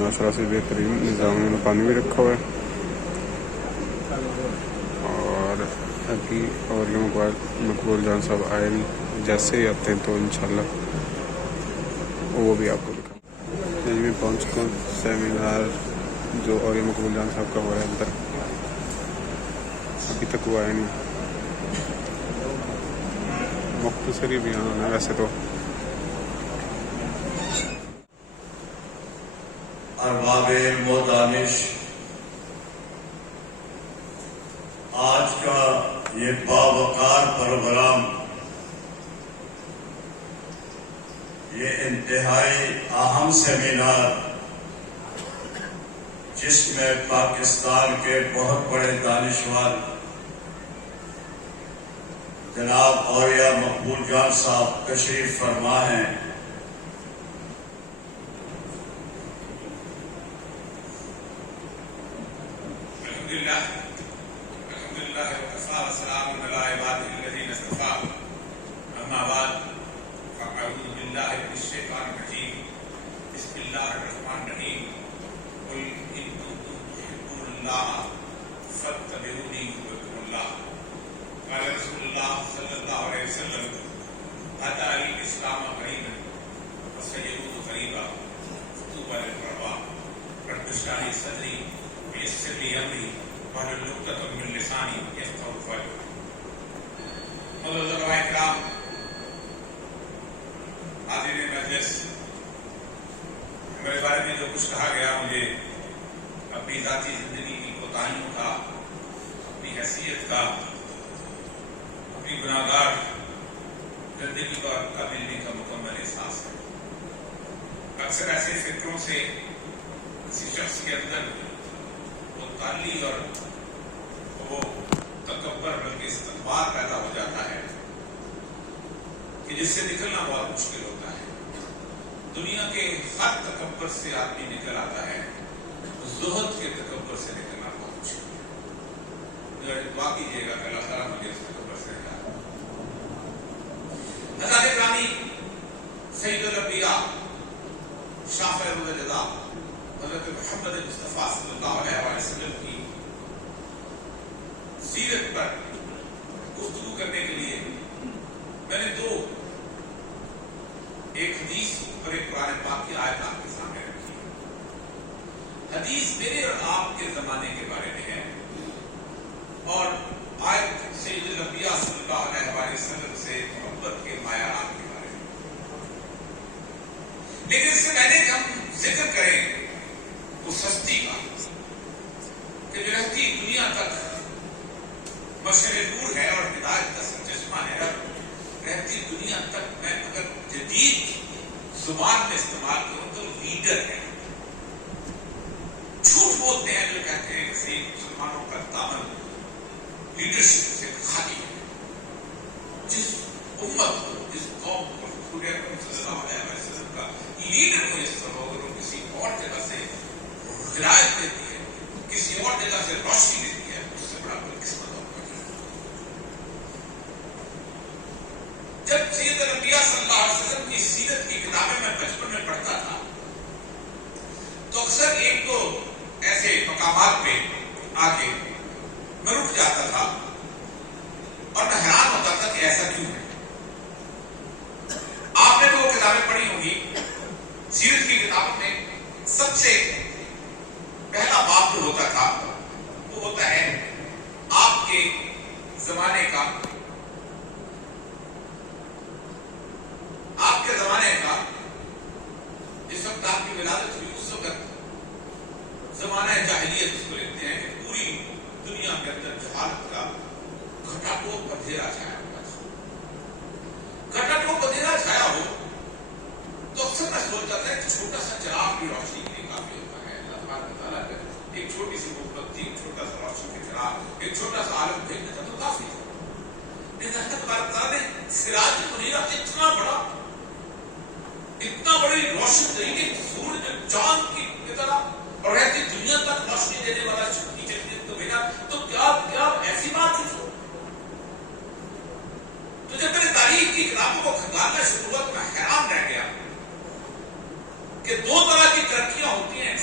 معاشرہ سے بہترین نظام میں پانی بھی رکھا ہوا ہے، اور ابھی اور یہ مقبول جان صاحب آئے نہیں، جیسے ہی آتے ہیں تو انشاءاللہ وہ بھی آپ کو دکھاؤں۔ میں پہنچ چکا ہوں سیمینار جو اور یہ مقبول جان صاحب کا ہوا ہے اندر، ابھی تک وہ آیا نہیں۔ مختصر ہی بیان ہونا ہے ویسے تو۔ ارباب علم و دانش، آج کا یہ باوقار پروگرام یہ انتہائی اہم سیمینار، جس میں پاکستان کے بہت بڑے دانشور جناب اولیاء مقبول جان صاحب تشریف فرما ہیں، الحمدللہ وکفى وسلام علی عباده الذین اصطفى، اما بعد فاعوذ باللہ من الشیطان الرجیم، بسم اللہ الرحمن الرحیم، قل ان کنتم تحبون اللہ فاتبعونی یحببکم اللہ، قال رسول اللہ صلی اللہ علیہ وسلم، بدا الاسلام غریبا وسیعود غریبا فطوبى للغرباء، رب اشرح لي صدری ويسر لي امری واحلل عقدۃ من لسانی یفقهوا قولی۔ معزز علماء کرام، حاضرین مجلس، میرے بارے میں جو کچھ کہا گیا، مجھے اپنی ذاتی زندگی کی کوتاہیوں کا، اپنی حیثیت کا، اپنی گناہگار زندگی کا ملنے کا مکمل احساس ہے۔ اکثر ایسے فکروں سے کسی شخص کے اندر وہ تعلی اور وہ تکبر بلکہ استکبار پیدا ہو جاتا ہے کہ جس سے نکلنا بہت مشکل ہوتا ہے۔ دنیا کے ہر تکبر سے آدمی نکل آتا ہے، زہد کے تکبر سے نکلنا بہت مشکل ہے۔ دعا کیجیے گا کہ اللہ تعالیٰ مجھے اس تکبر سے نکالے۔ حضرت گرامی، سید الانبیاء، شافع الرجاء حضرت محمد مصطفیٰ صلی اللہ علیہ وسلم کی سیرت پر گفتگو کرنے کے لیے میں نے ایک حدیث اور ایک قرآن پاک کی آیت آپ کے سامنے رکھی۔ حدیث میرے اور آپ کے زمانے کے بارے میں ہے، اور آیت سید الانبیاء صلی اللہ علیہ وسلم سے محبت کے معیارات کے بارے میں۔ لیکن اس سے پہلے کہ ہم ذکر کریں اس ہستی کا کہ جو رہتی دنیا تک مشعل نور ہے اور ہدایت کا سرچشمہ ہے، اور رہتی دنیا تک میں اگر جدید زبان میں استعمال کروں تو لیڈر ہے۔ جھوٹ بولتے ہیں جو کہتے ہیں کہ مسلمانوں کا دامن لیڈرشپ سے خالی ہے۔ جس امت کو، جس قوم کو رسول اکرم صلی اللہ علیہ وسلم کا لیڈر میسر ہو، اور وہ کسی اور جگہ سے ہدایت دیتی ہے، کسی اور جگہ سے روشنی دیتی ہے، اس سے بڑا کوئی قسمت اور نہیں۔ جب سید الانبیاء صلی اللہ علیہ وسلم کی سیرت کی کتابیں میں بچپن میں پڑھتا تھا تو اکثر ایک دو ایسے مقامات پہ آ کے میں رک جاتا تھا اور میں حیران ہوتا تھا کہ ایسا کیوں ہے۔ آپ نے تو وہ کتابیں پڑھی ہوں گی، سیرت کی کتابوں میں سب سے پہلا باب جو ہوتا تھا وہ ہوتا ہے آپ کے زمانے کا، جس وقت آپ کی ولادت ہوئی اس وقت زمانہ جاہلیت اس کو لکھتے ہیں کہ پوری دنیا کے اندر جہالت کا گھٹا ٹوپ پدھیرا چھایا ہوا تھا۔ گھٹا ٹوپ پدھیرا چھایا ہو تو اکثر میں سوچتا تھا کہ چھوٹا سا چراغ کی روشنی کے لیے کافی ہوتا ہے۔ اللہ تبارک تعالیٰ نے ایک چھوٹی سی موم بتی، ایک چھوٹا سا روشنی کا چراغ، ایک چھوٹا سا عالم بھیج دیتا تو کافی تھا۔ لیکن اللہ تبارک تعالیٰ نے سراج منیرہ اتنا بڑی روشن دیں کہ سورج چاند کی طرح اور رہتی دنیا تک روشنی دینے والا تو بھیجا، تو کیا ایسی بات ہے؟ تو جب میں نے تاریخ کی کتابوں کو کھنگالنا شروع ہوا تو میں حیران رہ گیا کہ دو طرح کی ترقیاں ہوتی ہیں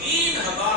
3000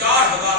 4000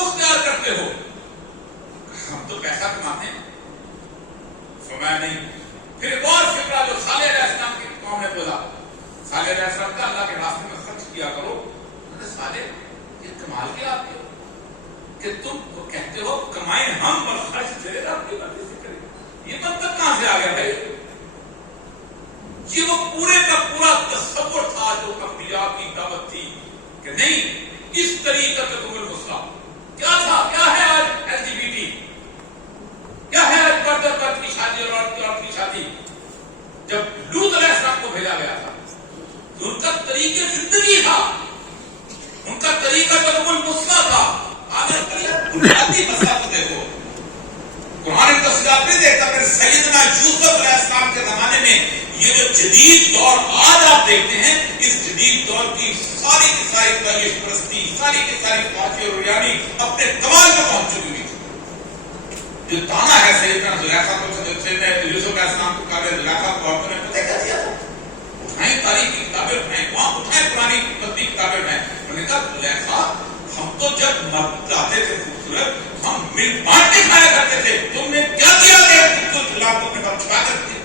کیوں اختیار کرتے ہو؟ ہم تو پیسہ کماتے ہیں. فرمایا نہیں. پھر ایک اور فکرہ جو صالح علیہ السلام کی قوم نے بولا. صالح علیہ السلام کا اللہ کے راستے میں خرچ کیا کرو. صالح یہ کمال کیا آپ کے کہ تم کہتے ہو کمائیں ہم اور خرچ تیرے رب کی مرضی سے کریں. یہ منطق کہاں سے آ گیا بھائی؟ یہ وہ پورے کا پورا تصور تھا جو انبیاء کی دعوت تھی کہ نہیں اس طریقے سے تم المسلم. کیا تھا؟ کیا ہے آج LGBT؟ کیا ہے آج مرد اور مرد کی شادی اور عورت کی عورت کی شادی؟ جب لوط علیہ السلام کو بھیجا گیا تھا تو ان کا طریقہ زندگی تھا, ان کا طریقہ تم المسلم تھا. اگر بنیادی مسئلہ تو دیکھو قرآن تفصیلات نہیں دیکھتا. پھر سیدنا یوسف علیہ السلام کے زمانے میں یہ جو جدید دور آج آپ دیکھتے ہیں, اس جدید دور کی ساری تعریف پرستی, ساری کی ساری فوجی اور ریانی اپنے کمال میں پہنچ چکی ہوئی. جو تانا ہے سیدنا زلیخا کو, یوسف علیہ السلام کو کہا زلیخا کو عورتوں نے پتہ کیا دیا تھا؟ اٹھائیں تاریخ کی کتابیں, اٹھائیں وہاں, اٹھائیں پرانی مدنی کتابیں اٹھائیں. انہوں نے کہا زلیخا ہم تو جب مرد لاتے تھے خوبصورت ہم مل بانٹ کے کھایا کرتے تھے, تم نے کیا کیا کہ تو جلا کو اپنے پاس چھپا کرتے.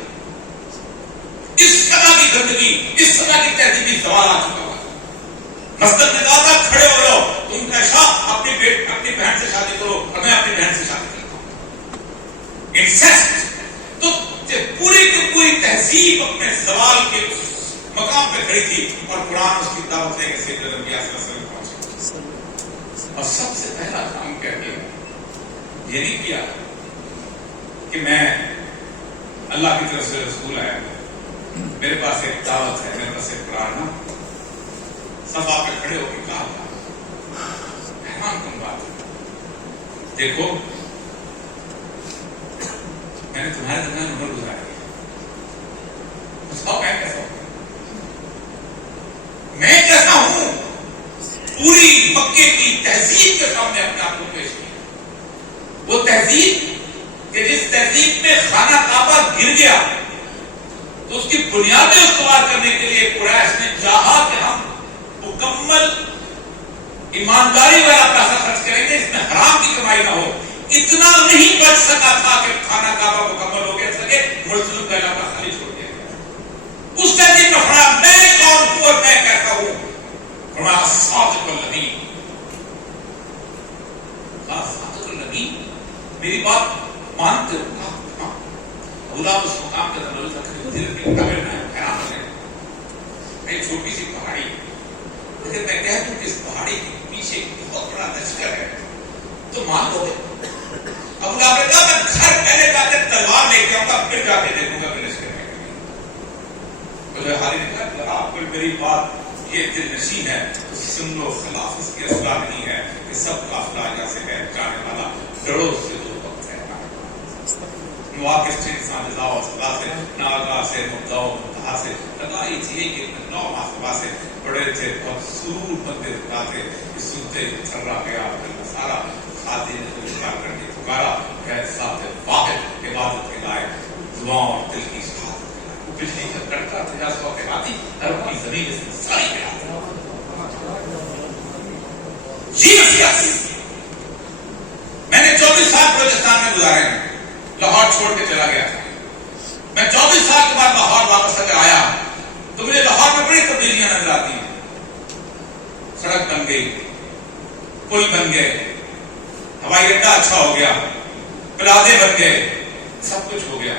اس سزا کی گندگی, اس سزا کی تہذیبی زوال آ چکا ہوا. مسجد میں کہا تھا کھڑے ہو جاؤ, تم ایسا اپنی بہن سے شادی کرو اور میں اپنی بہن سے شادی کرتا ہوں. انسیسٹ تو پوری کی پوری تہذیب اپنے زوال کے مقام پہ کھڑی تھی اور قرآن اس کی دعوت لے کے سید الانبیاء صلی اللہ علیہ وسلم پہنچے. اور سب سے پہلا کام کیا کیا, یہ نہیں کیا کہ میں اللہ کی طرف سے رسول آیا, میرے پاس ایک دعوت ہے, میرے پاس ایک قرآن ہے. سب آپ پہ کھڑے ہو کے کہا حیران کن بات ہے, دیکھو میں نے تمہارے درمیان عمر گزاری, بتاؤ میں کیسا ہوں, میں کیسا ہوں. پوری مکے کی تہذیب کے سامنے اپنے آپ کو پیش کیا. وہ تہذیب کہ جس تہذیب میں خانہ کعبہ گر گیا تو اس کی بنیادیں استوار کرنے کے لیے قریش نے چاہا کہ ہم مکمل ایمانداری والا پیسہ خرچ کریں گے, اس میں حرام کی کمائی نہ ہو. اتنا نہیں بچ سکا تھا کہ خانہ کعبہ مکمل ہو گیا سکے, مسجد کا علاقہ خالی چھوڑ دیا گیا. اس تہذیب میں فرمایا میں کون ہوں اور میں کیسا ہوں. فرمایا صادق الامین, صادق الامین, میری بات مانتے ہو. اللہ اس مقام کے اندر دل کے مقابل میں حیران ہے. ایک چھوٹی سی پہاڑی, لیکن میں کہہ دوں کہ اس پہاڑی کے پیچھے بہت بڑا لشکر ہے تو مان لو گے. ابو لہب نے کہا میں گھر پہلے جا کے تلوار لے کے آؤں گا, پھر جا کے دیکھوں گا کہ لشکر ہے. خالی نے کہا آپ کو میری بات یہ دل نشین ہے تو سن لو, خلاف اس کی اصلاح نہیں ہے کہ سب قافلہ یہاں سے ہے جانے والا, ڈرو سے دو وقت ہے. مواقع سے انسان جزاؤ صدا سے ناگاہ سے مبداؤ منتہا سے لگائی تھی کہ نو محصبہ سے بڑے تھے بہت سرور بندے دکھاتے کہ سنتے چھرا گیا پھر سارا خاطی نے تو اشار کر کے پکارا کہ ساتھ واحد عبادت کے لائق دعاؤں اور دل کی شہادت کے لائق. وہ بجلی کا کڑکا تھا سو کے ہاتھی عرب کی زمین اس میں ساری گیا. یہ نصیحت میں نے 24 سال بلوچستان میں گزارے ہیں. لاہور چھوڑ کے چلا گیا تھا. میں 24 سال کے بعد لاہور واپس اگر آیا تو مجھے لاہور میں بڑی تبدیلیاں نظر آتی ہیں. سڑک بن گئی, پل بن گئے, ہوائی اڈا اچھا ہو گیا, پلازے بن گئے, سب کچھ ہو گیا.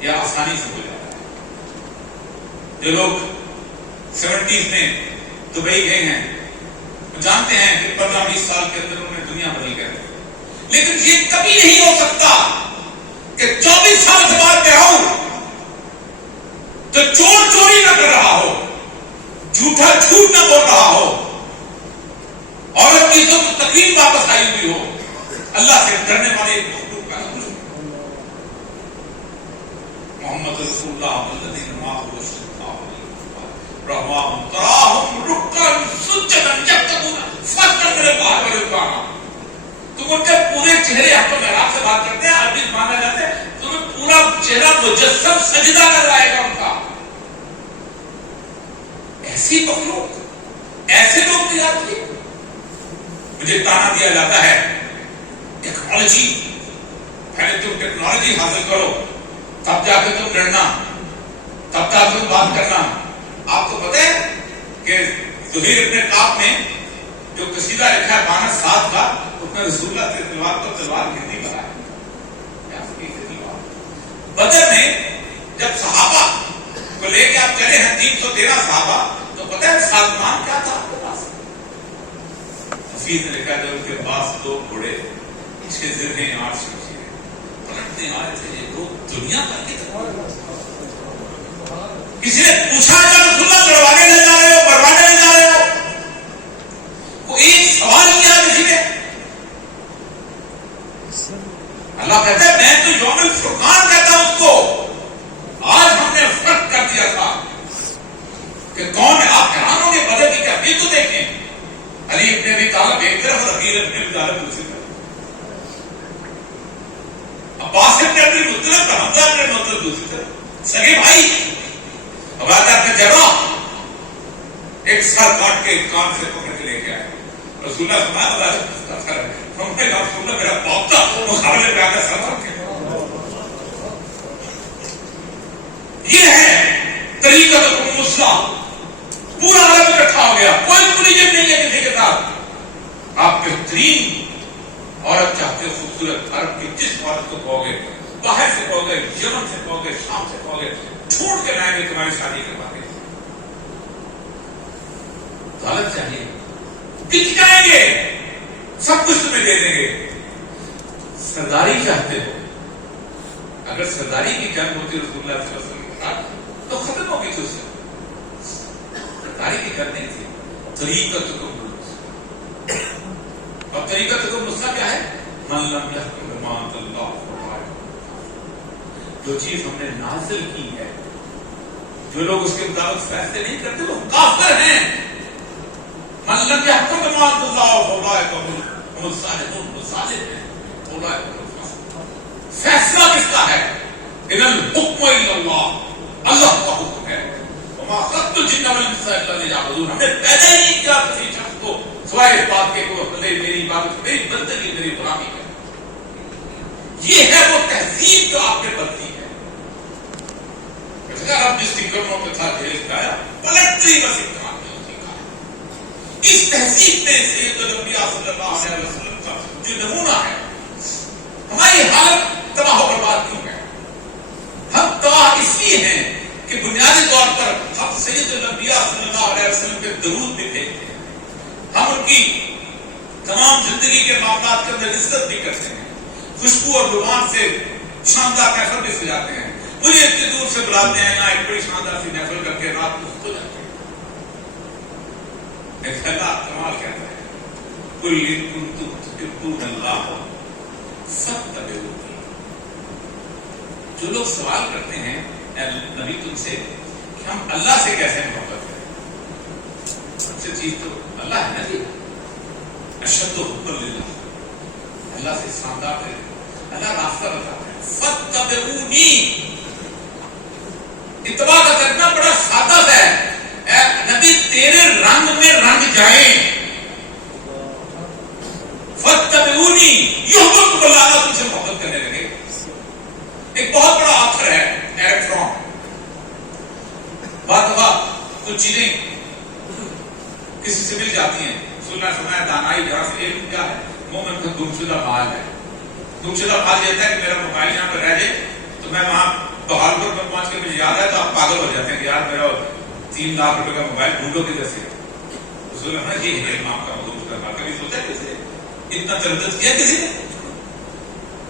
یہ آسانی سے ہو جاتا ہے. جو لوگ 70s میں دبئی گئے ہیں وہ جانتے ہیں کہ 15-20 سال کے اندر انہوں نے دنیا بدل گئی. لیکن یہ کبھی نہیں ہو سکتا کہ 24 سال کے بعد میں آؤں تو چور چوری نہ کر رہا ہو, جھوٹا جھوٹ نہ بول رہا ہو, عورت کی عزت و تقریم واپس آئی ہوئی ہو, اللہ سے ڈرنے والے ایک مخلوق کا نام محمد رسول اللہ الذین معه رحمهم تراهم ركعا سجدا يبتغون فضلا من الله ورضوانا. تم ان کے پورے چہرے ہم تو محراب سے بات کرتے ہیں, عربی مانا جاتے ہیں, تمہیں پورا چہرہ مجسم سجدہ کر رہا ہے ان کا. ایسی مخلوق, ایسے لوگ تیار کیے. مجھے تانا دیا جاتا ہے ٹیکنالوجی، پہلے تم ٹیکنالوجی حاصل کرو تب جا کے تم لڑنا، تب جا کے تم بات کرنا۔ آپ کو پتہ ہے کہ زہیر ابن کعب نے جو قصیدہ لکھا ہے 52 کا، اس میں رسول اللہ سے تلوار کو تلوار کتنی بنا ہے؟ بدر میں جب صحابہ کو لے کے آپ چلے ہیں 313 صحابہ، تو پتہ ہے سازمان کیا تھا آپ کے پاس؟ حفیظ نے لکھا جب ان کے پاس 2 گھوڑے 6 زرہیں 8 شمشیریں پلٹنے آئے تھے، یہ لوگ دنیا کا کتنا۔ کسی نے پوچھا جب رسول اللہ لڑوانے لے جا رہے ہو، مروانے لے جا رہے ہو؟ کوئی ایک سوال کیا کسی نے؟ اللہ کہتا ہے میں تو یوم الفرقان کہتا ہوں اس کو، آج ہم نے فرق کر دیا تھا کہ کون ہے۔ آپ حیران ہوں گے بدر کی کیفیت کو دیکھیں، علی ابن ابی طالب ایک طرف اور عقیل ابن ابی طالب دوسری طرف، عباس ابن عبد المطلب اور حمزہ ابن المطلب دوسری طرف، سگے بھائی۔ عبادہ ابن جراح ایک سر کاٹ کے ایک کان سے پکڑ کے لے کے آئے، رسول اللہ فرمایا رسول اللہ میرا باپ تھا، مقابلے پہ آ کر سر کاٹ کے۔ یہ ہے طریقت مسلح، پورا عالم اکٹھا ہو گیا، کوئی کولیجن نہیں ہے کسی کے ساتھ۔ آپ بہترین عورت چاہتے ہو، خوبصورت عرب کی جس عورت کو کہو گے، باہر سے کہو گے، یمن سے کہو گے، شام سے کہو گے، ڈھونڈ کے لائیں گے تمہاری شادی کروا کے۔ دولت چاہیے، دکھ جائیں گے، سب کچھ تمہیں دے دیں گے۔ سرداری چاہتے ہو، اگر سرداری کی جنگ ہوتی رسول اللہ صلی اللہ علیہ وسلم کے ساتھ تو ختم ہوگی تھی اس سے۔ سرداری کی جنگ نہیں تھی، طریقتکم النصرہ۔ اور طریقتکم النصرہ کیا ہے؟ من لم یحکم بما انزل اللہ فهو کافر۔ جو چیز ہم نے نازل کی ہے، جو لوگ اس کے مطابق فیصلے نہیں کرتے وہ کافر ہیں۔ من لم یحکم بما انزل اللہ فهو هم الظالمون، وہ ظالم ہیں۔ فیصلہ کس کا ہے؟ ان الحکم الا اللہ، اللہ کا حکم ہے۔ وما خلقت الجن والانس الا ليعبدون، ہم نے پیدا ہی نہیں کیا کسی شخص کو سوائے اس بات کے کہ وہ میری عبادت، میری بندگی، میری غلامی کرے۔ یہ ہے وہ تہذیب جو آپ نے بدلی ہے۔ اب جس کی کمروں میں تھا جیل کا آیا پلٹتی بس اقتماد میں اسی کا ہے۔ اس تہذیب میں سید الانبیاء صلی اللہ علیہ وسلم کا جو نمونہ ہے، ہماری حالت تباہ و برباد کیوں ہے؟ ہم تباہ اس لیے ہیں کہ بنیادی طور پر ہم سید الانبیاء صلی اللہ علیہ وسلم پہ درود بھی بھیجتے ہیں، ہم ان کی تمام زندگی کے معاملات کے اندر عزت بھی کرتے ہیں، خوشبو اور روحان سے شاندار محفل بھی سجاتے ہیں، مجھے اتنی دور سے بلاتے ہیں، یہاں ایک بڑی شاندار سی محفل کر کے رات کو سو جاتے ہیں۔ ایک اللہ کمال کہتا ہے قل ان کنتم تحبون اللہ فاتبعونی۔ جو لوگ سوال کرتے ہیں اے نبی تم سے کہ ہم اللہ سے کیسے محبت کریں، سب سے چیز تو اللہ ہے نا جی، اشد حب للہ، اللہ سے شاندار ہے، اللہ راستہ بتاتا ہے۔ فاتبعونی، اتباع کا کرنا بڑا سادہ ہے، اے نبی تیرے رنگ میں رنگ جائیں۔ فاتبعونی یحببکم اللہ، اللہ تم سے محبت کرنے لگے۔ ایک بہت بڑا آتھر ہے ایرک فرام، بات کچھ چیزیں کسی سے مل جاتی ہیں، سننا سنایا دانائی جہاں سے علم کیا ہے، مومن کا گمشدہ مال ہے۔ گمشدہ مال یہ ہے کہ میرا موبائل یہاں پر رہ جائے تو میں وہاں بہالپور پر پہنچ کے مجھے یاد ہے تو آپ پاگل ہو جاتے ہیں کہ یار میرا 3 لاکھ روپے کا موبائل ڈھونڈو کدھر سے۔ رسول اللہ نے یہ ہے امام کا گمشدہ مال، کبھی سوچا کسی نے اتنا تردد کیا کسی نے؟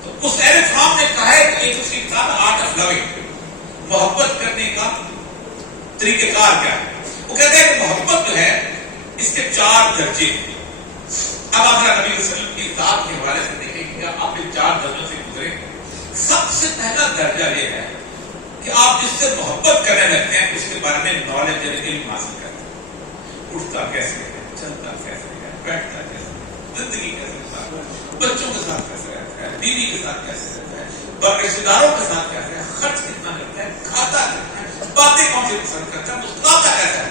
تو اس ایرک فرام نے کہا ہے کہ ایک اس کی کتاب آرٹ آف لونگ، محبت کرنے کا طریقہ کار کیا ہے۔ وہ کہتے ہیں کہ محبت جو ہے اس کے 4 درجے ہیں۔ اب آپ نبی صلی اللہ علیہ وسلم کی ذات کے حوالے سے دیکھیں کہ آپ ان 4 درجوں سے گزرے۔ سب سے پہلا درجہ یہ ہے کہ آپ جس سے محبت کرنے لگتے ہیں اس کے بارے میں نالج یعنی علم حاصل کرتے ہیں، اٹھتا کیسے ہے، چلتا کیسے ہے، بیٹھتا کیسے ہے، زندگی کیسے گزارتا ہے، بچوں کے ساتھ کیسے رہتا ہے، بیوی کے ساتھ کیسے رہتا ہے، رشتے داروں کے ساتھ کیسے ہے، خرچ کتنا کرتا ہے، کھاتا کتنا ہے، باتیں کون سی پسند کرتا ہے، مسکراتا کیسا ہے۔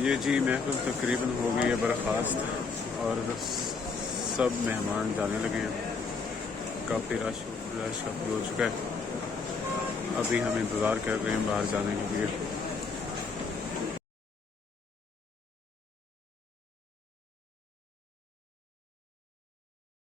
یہ جی محفل تقریباً ہو گئی ہے برخاست اور سب مہمان جانے لگے ہیں، کافی رش کافی ہو چکا ہے، ابھی ہم انتظار کر رہے ہیں باہر جانے کے لیے۔